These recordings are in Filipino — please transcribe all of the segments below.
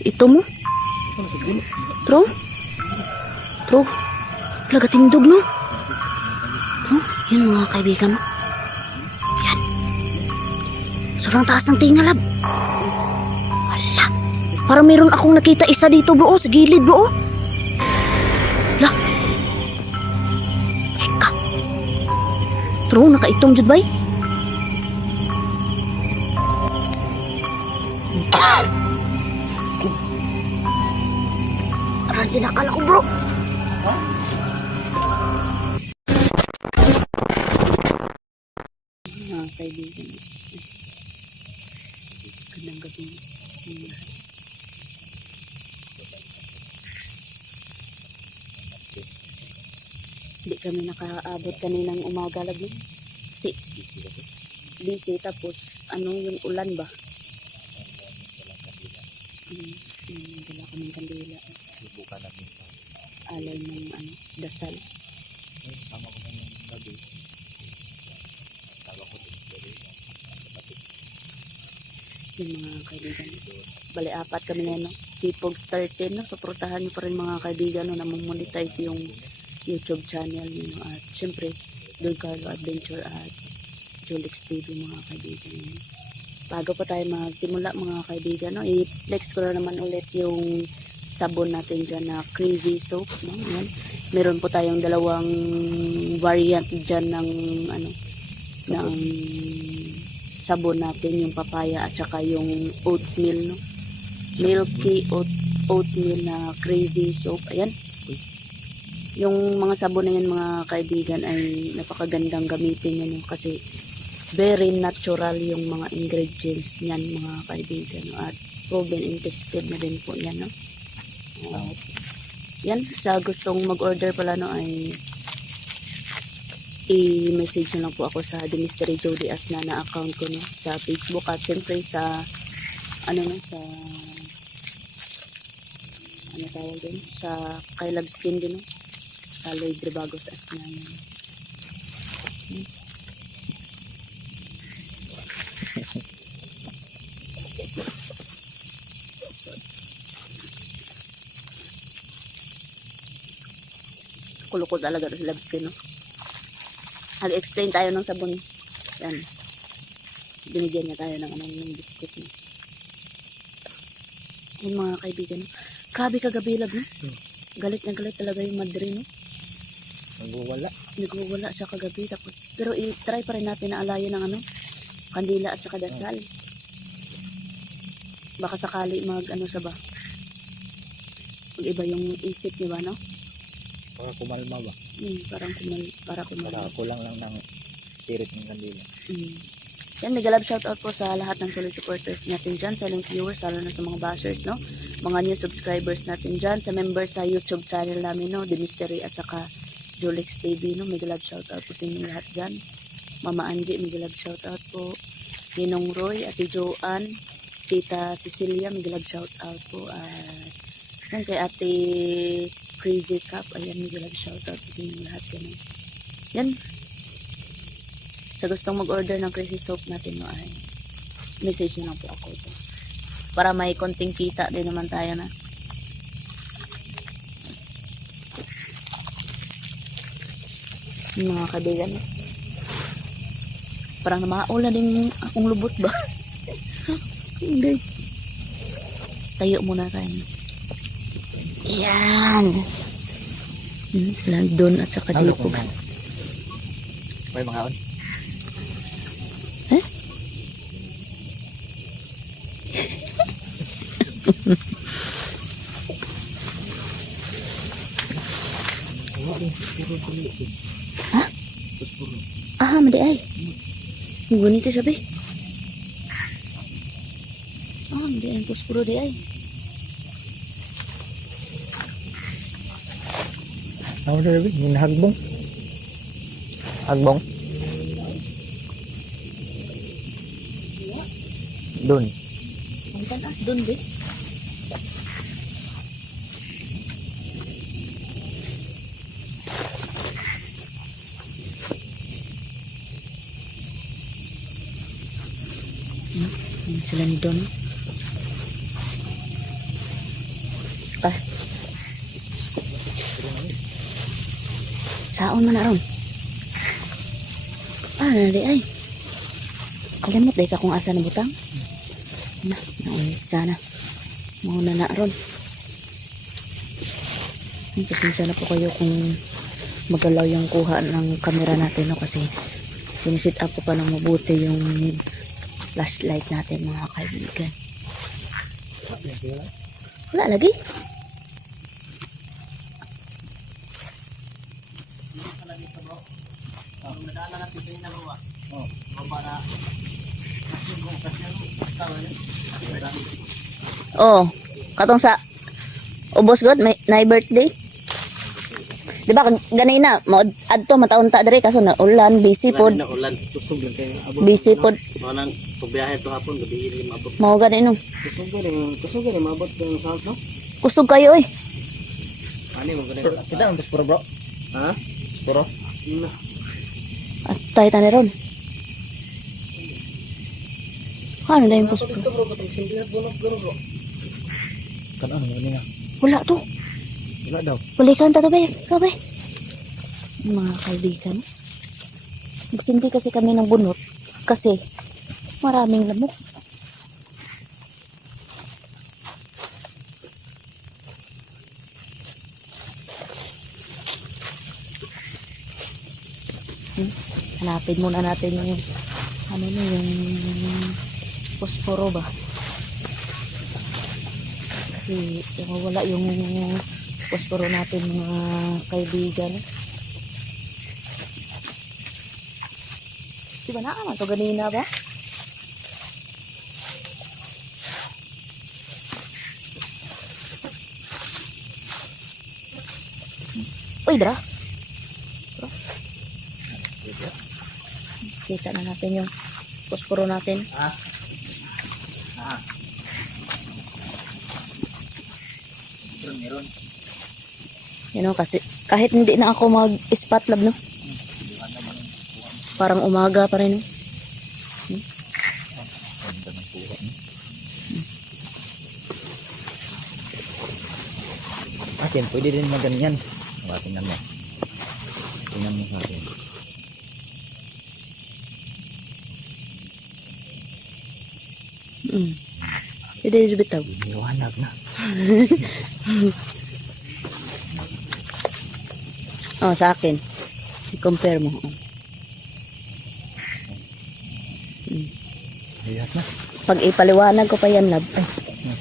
Ito mo? Tro? Tro? Talaga tindog, no? Tro? Yan mga kaibigan, no? Yan. Sobrang taas ng tinga, lab. Wala. Parang meron akong nakita isa dito, bro. Sa gilid, bro. Lah. Eka. Tro, nakaitom dyan, bay? Parang dinakala ko, bro. Mga kaibigan, gandang gabi ng lahat. Hindi kami nakaabot kaninang umaga lagi. Busy, tapos ano yung ulan ba? Dala ko ng kandila. Alay ng ano, dasal. Yung mga kaibigan, bali apat kami na, no? Sipog 13, no? Suportahan nyo pa rin mga kaibigan, no? Namonetize yung YouTube channel nyo, no? At syempre Don Carlo Adventure at Julix TV, mga kaibigan, no? Bago pa tayo magsimula mga kaibigan, no? I-flex ko na naman ulit yung sabon natin dyan na Crazy Soap, no? Yan. Meron po tayong dalawang variant dyan ng ano, ng sabon natin, yung papaya at saka yung oatmeal, no? Milky oatmeal na Crazy Soap. Ayan. Yung mga sabon na yan mga kaibigan ay napakagandang gamitin yan, no? Kasi very natural yung mga ingredients niyan mga kaibigan, no? At proven and tested na din po yan, no? Yan, sa gustong mag-order pala, no, ay i-message na lang po ako sa The Mystery Jody As na account ko, no, sa Facebook at syempre sa ano, no, sa ano tawag din, sa kay Love Skin din, no, sa Lloyd Rebagos As na yan. Kulukod talaga sa Love Skin, no. Nag-explain tayo ng sabon. Yan. Binigyan niya tayo ng anong ng biscuit, no. Yan mga kaibigan, no. Grabe kagabi, lab, no. Galit na galit talaga yung madre, no. Nagwawala siya kagabi. Tapos, pero i-try pa rin natin na alayan ng ano, kandila at saka dasal. Baka sakali mag ano sa ba. Mag-iba yung isip niya ba, no. Para kumalma ba? Parang para kumalma. Kulang lang ng spirit ng kandila. Yan, mega love shoutout po sa lahat ng solid supporters natin dyan, silent viewers, lalo na sa mga bashers, no? Mga new subscribers natin dyan, sa members sa YouTube channel namin, no? The Mystery at saka Julix TV, no? Mega love shoutout po sa inyo lahat dyan. Mama Angie, mega love shoutout po. Ninong Roy, Ate Joanne, Tita Cecilia, mega love shoutout po. At yan, kay Ate Crazy Cup, ayan, mega love shoutout po sa inyo lahat dyan, no? Yan. Sa gustong mag-order ng Crazy Soap natin, no, ay message nyo lang po ako ito. Para may konting kita din naman tayo na. Yung mga kaibigan, no? Parang namaulan din akong lubot ba? Hindi. Tayo muna tayo. Yan. Sila Don at saka Jacob. May mga on. Ha? Madi ay. Gunito sabi. Madi ay puspuro di ay. Ano na rin? Yung hagbong? Hagbong? Doon. Ang tanas doon di. Yan sila ni Don. Ta. Saon man na ron. Nadi ay. Kalimot day ka kung asa na butang. Naunsa na. Mauna na ron. Pasensya na po kayo kung magalaw yung kuha ng camera natin, no? Kasi sinisit up ko pa ng mabuti yung flashlight natin, mga kaibigan. Wala lagi. Oh, katong sa ubos god may na birthday. Di ba ganina mo adto mataon-ta diri kaso na ulan busy pod. Ulan tusog lang kay abot. Busy pod. Manan pagbiyahe to hapon gabi rin mabot. Mao gani no. Tusog gani mabot ng south no. Kusog kayo eh. Ani mo gani. Kita ang puro bro. Ha? Puro. Ina. At tayo tani ron. Ano na yung puso? Ito bro katong sindihan bunot bro. Kan ano ini nga. Wala to. Wala daw. Balikan ta tabi. Kabe. Mga kaibigan. Nagsindi kasi kami ng bunot. Kasi maraming lamok. Hanapin muna natin yung ano na yung posporo ba? Kasi wala yung posporo natin, mga kaibigan. Diba na ito ganina ba? Uy, dra. Kita na natin yung posporo natin. Meron. You know, kasi kahit hindi na ako mag-spot lab, no? Parang umaga pa rin, no? Akin, pwede din maganyan. Tingnan mo. Tingnan mo sa akin. Pwede yung bitaw. Liwanag na. Oh, sa akin. I-compare mo. Ayat na. Pag ipaliwanag ko pa yan, lab. Ay,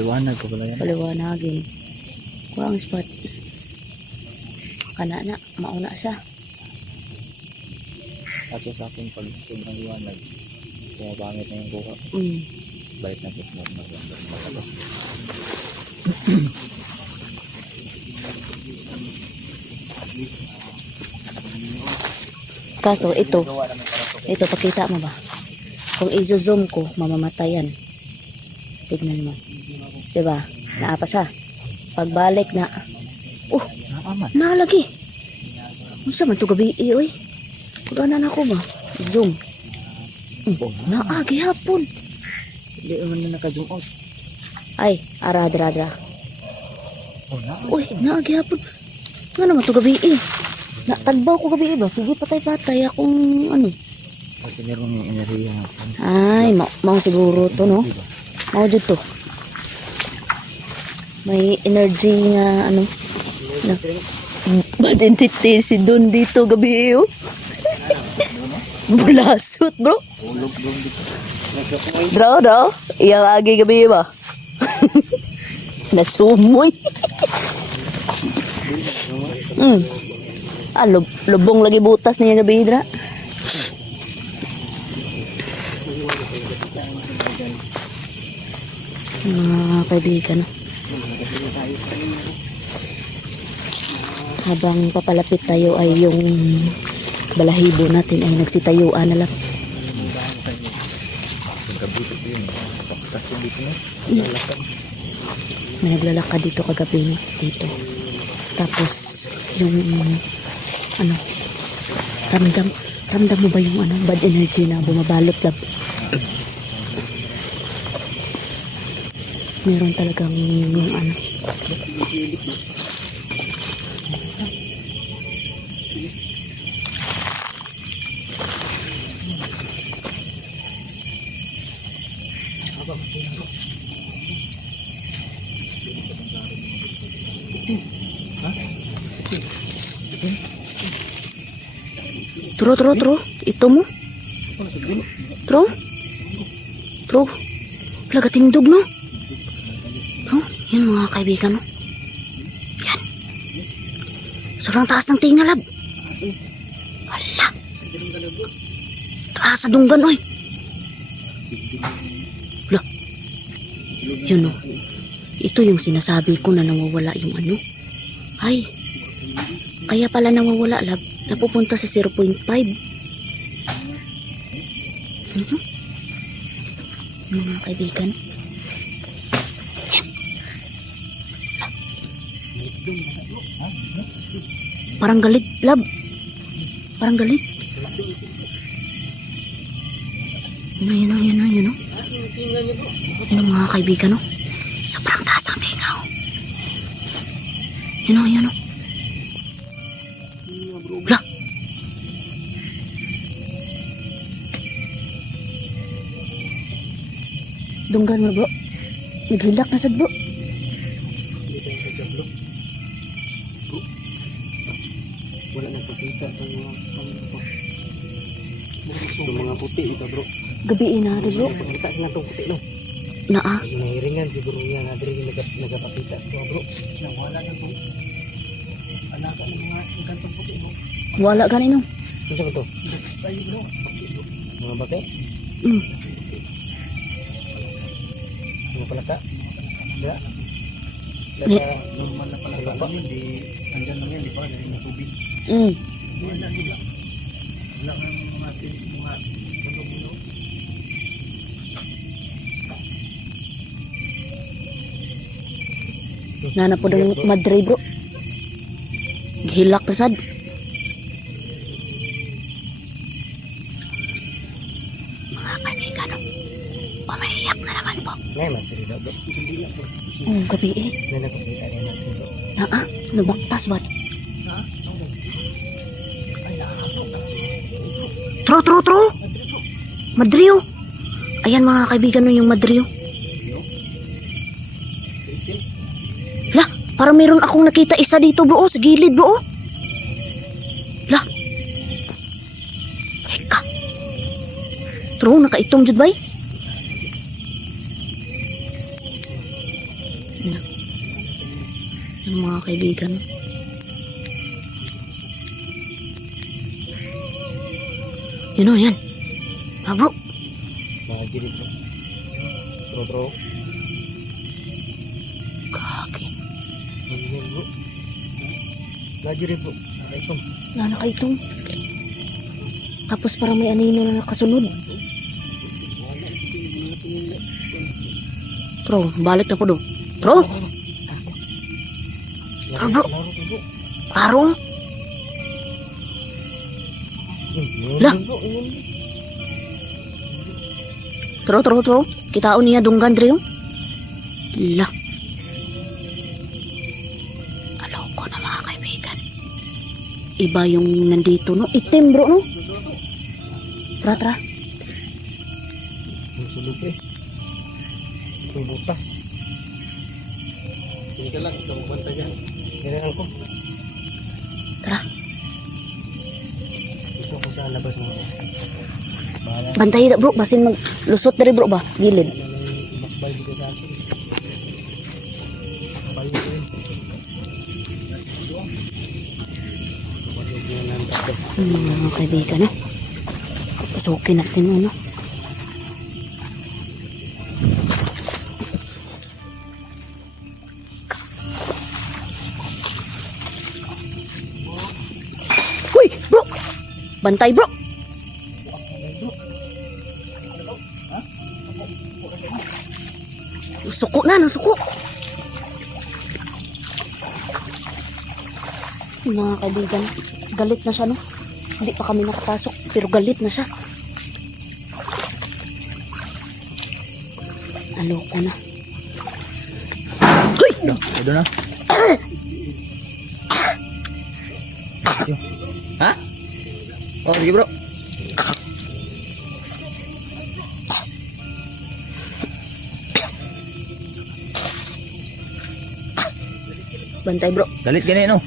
Liwanag ko pala yan. paliwanagin. Kuha ang spot. Kana na, mauna siya. Kaso sa akin, pag sobrang liwanag, pumapangit na yung kuha. Balik na po. Normal. Kaso, ito, pakita mo ba? Kung i-zoom ko, mamamatayan. Tignan mo. Diba? Naapa siya. Pagbalik na, Naaman. nalagi. Unsa man to gabi, oy. Pag-anan ako ba? Zoom. Naagi hapon. Hindi naman na naka-zoom out. Ay, ara. Oh, Uy, naagi hapon. Nga naman to gabi, Tagbaw ko gabi ba? Sige, patay-patay akong ano. Kasi meron yung enerhiya na. Ay, mau siguro to, no? Mau dito. May energy nga, ano. Na, bad entity si Don dito gabi, Bulasot, bro. Ulog bro dito. Draw. Iyang agi gabi ba? Nasumoy. Lubong lagi butas niya gabi, Dra. Mga kaibigan, no? Habang papalapit tayo ay yung balahibo natin ay nagsitayuan na lang. Gabi ko yun. Tapos yung dito na. Lalakad. May naglalakad dito kagabi, no? Dito. Tapos yung ano, ramdam mo ba yung ano, bad energy na bumabalot lang? Meron talagang yung ano, Tro. Ito mo. Tro. Laga tindog, no? Tro, yan mga kaibigan, no? Yan. Sobrang taas ng tinga, lab. Wala. Taas sa dunggan, oy. Wala. Yun, no? Ito yung sinasabi ko na nawawala yung ano. Ay. Kaya pala nawawala, lab. Napupunta sa 0.5. Yung mga kaibigan. Yan. Parang galit, lab. Parang galit. Yun, no? Yun mga kaibigan, no? Sobrang taas ang tinga, oh. Yun, no? Wala. Dunggan mo, bro. Naghilak na sad, bro. Wala nang pakita itong mga puti ito, bro. Gabiin na, bro. Pakita sila itong puti, no? Naa. Nahiringan siguro niya na diri nagapakita ito, bro. Wala na po. Anak ka ng mga ikantong puti, bro. Wala ganin, no? Ano ba ito? Ay, bro. Mga bate? Mga palaka? Wala. Ni- Normal na palaka namin, di andyan lang yan, di ba? Dari na tubig. Wala nila. Wala kang mga buno-buno. Nana po ng madre, bro. Gihilak na sad. Mga kaibigan, no? Umahiyak na naman po. Ngayon, masiri daw, bro. Hindi lang, bro. Gabi eh. May nakakita rin natin, bro. Naa. Nabaktas ba? Tro. Madrio. Ayan mga kaibigan, no, yung madrio. Lah, parang meron akong nakita isa dito, bro. Sa gilid, bro. Lah. Eka. Tro, nakaitom dyan ba eh? Yan mga kaibigan, no? Yun o, yan. Ah, bro. Mga gilit, bro. Bro. Kaki. Mga bro. Lagi rin, bro. Nakaitom. Nanakaitong. Tapos parang may anino na nakasunod. Bro, balik na po do. Bro. Ah, bro. Parong. Lah. Tro. Kitaon niya dunggan dre yung. Lah. Alaw ko na mga kaibigan. Iba yung nandito, no? Itim, bro, no? Tra. Ang sulog, eh. Itong butas. Hindi ka lang. Ito magbanta dyan. Ganyan ko. Tara. Dito ako sa labas mo. Bahala. Bantay na, bro. Basin maglusot na rin, bro, ba? Gilid. Makbay dito sa akin. Bayo ko yun. Mga kaibigan, no? Pasukin natin, no? Uy, bro! Bantay, bro! Suko na, suko. Mga kaibigan, galit na siya, no? Hindi pa kami nakapasok, pero galit na siya. Aloko na. Uy! Ito na. Ha? Oh, sige bro. Bantay bro. Dalit gani no.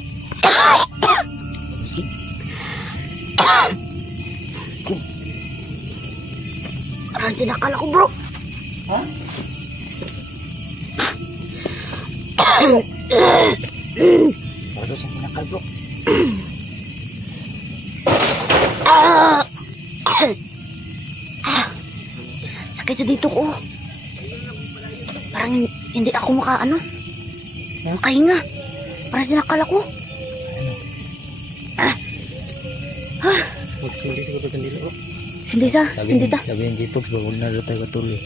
Parang tinakala ko bro. Ha? Bago sa sinakal bro. Sakit sa dito ko. Parang hindi ako makaano. Makahinga. Parang tinakala ko. Magsindi siguro sa dilo bro. Sindisa, sindita. Sabi yung J-Pox, huwag na tayo katuloy.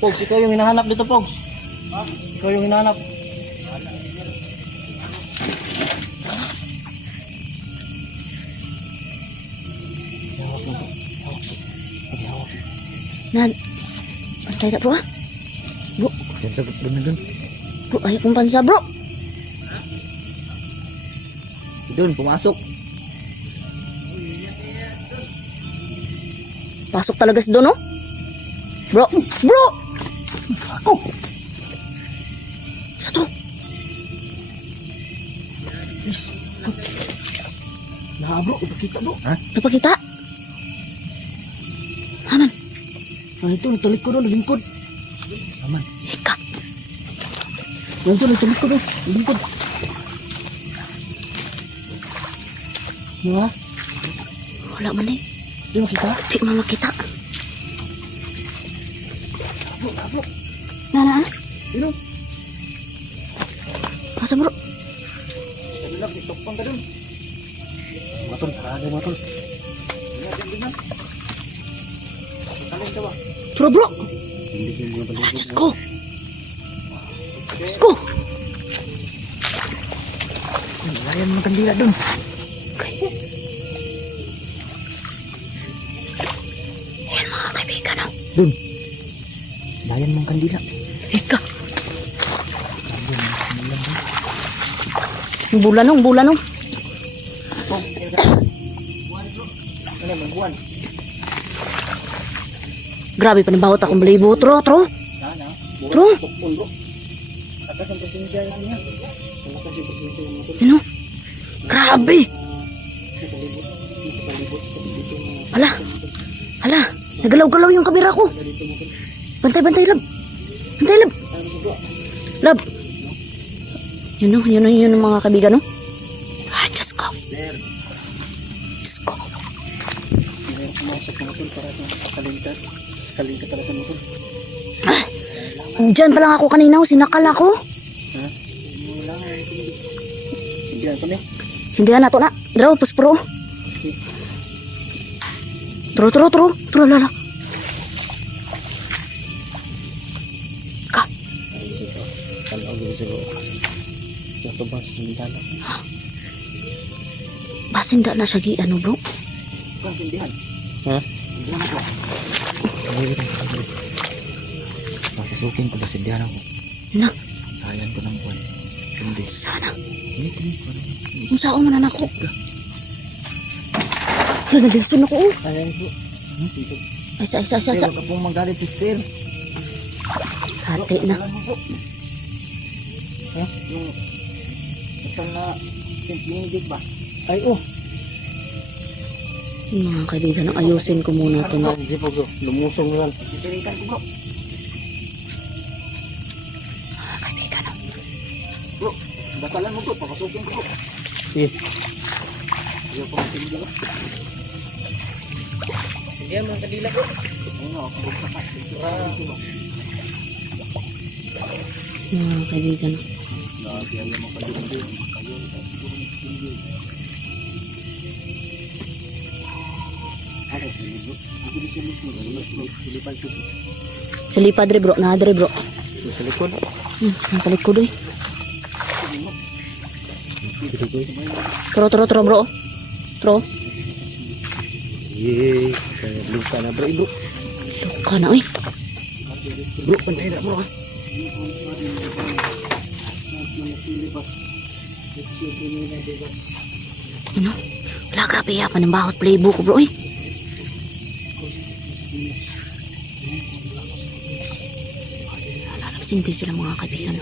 Pogs, ikaw yung hinahanap dito Pogs. Ha? Ikaw yung hinahanap. Na, bantay na bro ah. Bro, Yan sa doon na doon. bro, ayaw kong pansa bro. Doon, pumasok. Pasok talaga si Dono. Bro, bro. Oh. Satu. Nah bro, kita bro. Napakita. Aman. Nah itu telik ko doon, lingkod. Aman. Ika. Yan doon, telik ko doon, lingkod. Wah, Wala man eh. di makita. Di mo makita. Bro, bro. Nana, Sino? masa bro? Sabi lang, ditokpang ka doon. Matol, parada matol. Yan. Kaleng ka ba? Bro, bro. Hindi ba? Diyos ko. Diyos ko. Layan mo kandila doon. Yan mga kaibigan oh. Doon. Layan mo kandila. Ika. Ang bulan oh. Ano, magbuwan? Grabe panibawat akong balibo. Tro. Sana, Bro. tukpon bro. Atas ang presensya niya. Malakas yung presensya ng motor. Ano? Grabe. Ala. Ala. Nagalaw-galaw yung kamera ko. Bantay, lab. Bantay, lab. Lab. Yun ang mga kaibigan, no? Ah, Diyos ko. Diyos ko. Meron pumasok ng motor para sa kalintat. Kalintat talaga sa motor. Ah, dyan pa lang ako kanina, oh. Sinakal ako. Ha? Wala nga. Hindi yan kami. Hindi na to na. Draw, puspro. Tro, lala. Ka. Tanaw dito sa bro. Ito ba sa sindala? Basinda na siya ano, bro. Kan sindihan. Ha? Sindihan ako. Papasukin ko ba sindihan ako? Na, Layan ko ng buwan. Hindi. sana. Ini. Kung saan man ako. Wala, nag-explain ako, oh. Ayan bro. Isa. Pero ka pong magalit, sister. Hati na. Alam mo po. Ha? Yung isang na Saint ba? Ay oh. Mga kaibigan, ayusin ko muna ito na. Hindi po bro. Lumusong na lang. Itirikan ko bro. Mga kaibigan, oh. Bro, batalan mo bro. Papasukin ko bro. Sige. Ayaw ko matin bro. Hindi yan mga kadila bro. Ayun o. Ako bro. Mga kaibigan, oh. Nakakiyay mo kadila bro. Silipad dre, bro. Nadre, bro. Sa likod. Nakalikod, eh. Tro, bro. Tro. Yee. Luka na bro. Bro. Luka na, eh. Bro, pantay na bro ha. Ano? Wala, grabe ya. Panambahot playbook ko bro eh. Nagsindi sila mga kaibigan.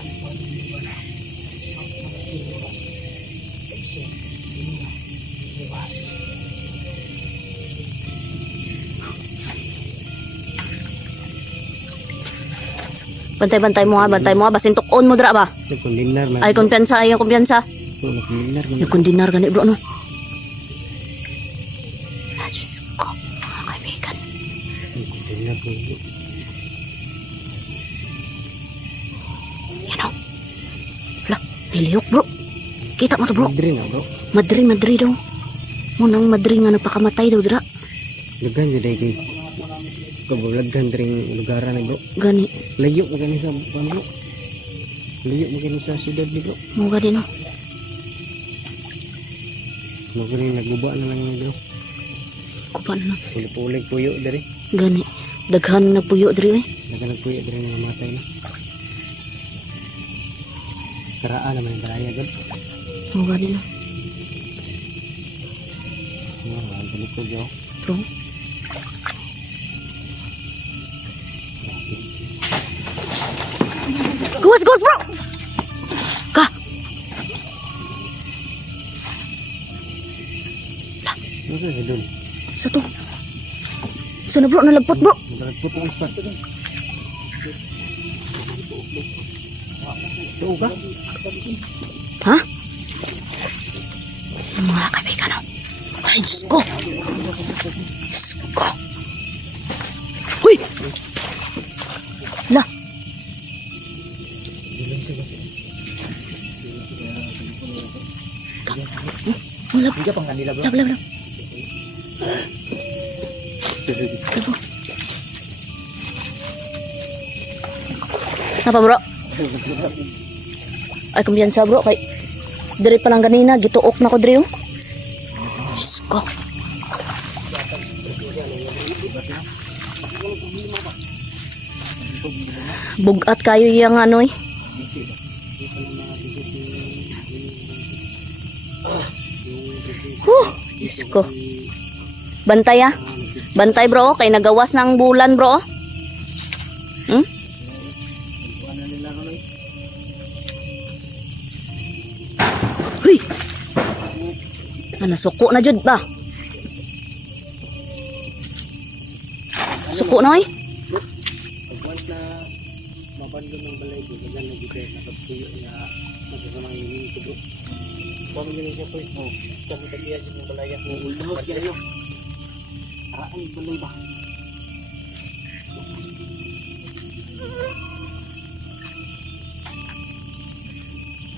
Bantay-bantay mo ha, bantay mo ha. Basin tukon mo dra ba? Nagkundinar man. Ay, kumpiyansa, ay, kumpiyansa. Nagkundinar man. Nagkundinar gani bro, no? Ah, Diyos ko, mga kaibigan. Nagkundinar man. Yan o. Wala, niliyok bro. Kita mo to bro. Madri na bro. Madri daw. Munang madri nga napakamatay daw dra. Lagan yun ay kay. Kabulaghan rin lugaran ni bro. Gani, Layo mo gani sa bro. Layo mo gani sa siyudad ni bro. mo gani no. Mo gani naguba na lang ni bro. Kupan na. Pulig puyo dari. Gani, daghan na puyo dri eh. Nagkanag puyo dari nga matay na. Karaan naman yung daya gad. Mo gani no. Ang galikod yo. Bro, Guwas bro! Ka! Ano sa doon? Sa to. Sana bro, nalagpot bro. Nagput ang spot. Tuo ka? Ha? Yung mga kaibigan oh. Ay, Diyos ko. Diyos ko. Uy! La. Lab, Hindi ka pang kanila bro. lab. Labo. Apa bro? Ay, kumpiyansa bro. Kay, diri pa lang ganina, gituok na ko diri oh. Diyos ko. Bugat kayo yung ano eh. Diyos ko. Bantay ah. Bantay bro, kay nagawas ng bulan bro. Hmm? Huy! Suko na jud ba? Suko na eh. Once na mabando ng balay ko, dagan na dito sa pagpuyo na magkasamang hingin ko bro. Kung mo yun siya po, sa mga tagiyan yung balay ko, ulmos kayo. Ang balay ba?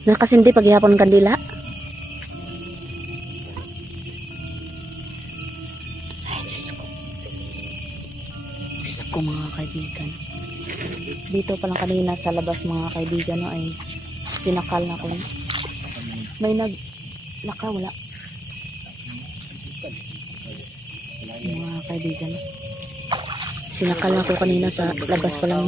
Nakasindi paghihapon ng kandila. Ay, Diyos ko. Diyos ko mga kaibigan. Dito pa lang kanina sa labas mga kaibigan no, ay pinakal na ko. May naglaka, wala. Mga kaibigan. Sinakal na ko kanina sa labas pa lang.